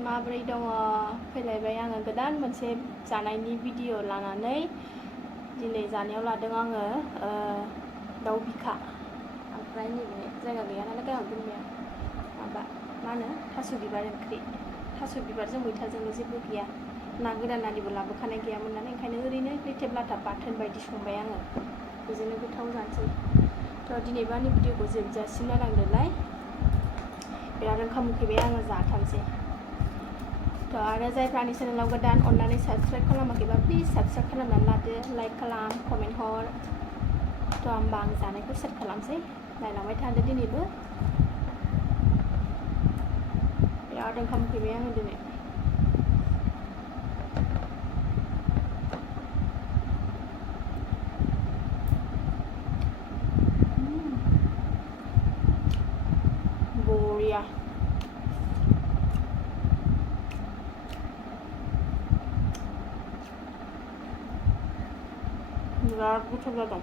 माबोरै दङ फैलायबाय आङो गोदान मोनसे जानायनि भिडिअ लानानै दिनै जानायाव लादों आङो दाउ बिखा ओमफ्राय नैबे जायगा गैया नालाय गाहाम दोनबाय माबा मा होनो थास' बिबार ओंख्रि थास' बिबारजों मैथाजोंल' जेबो गैया ना गोरान आरिबो लाबोखानाय गैयामोन नालाय ओंखायनो ओरैनो लेथेब लाथाब बाथोन बायदि संबाय आङो बेजोंनो गोथाव जानोसै थ' दिनैबो आंनि भिडिअखौ जोबजासिम नायलांदोलाय बिराद ओंखाम उखैबाय आङो जाथारसै थ' आरो जायफ्रा आंनि चेनेलाव गोदान अननानै साबस्क्राइब खालामाखैबा प्लिज साबस्क्राइब खालामनानै लादो लाइक खालाम कमेन्ट हर थ' होमबा आं जानायखौ स्टार्ट खालामसै नायलांबाय थादो दिनैबो बिराद ओंखाम उखैबाय आङो दिनै बरिया बिराद गोथाव जादों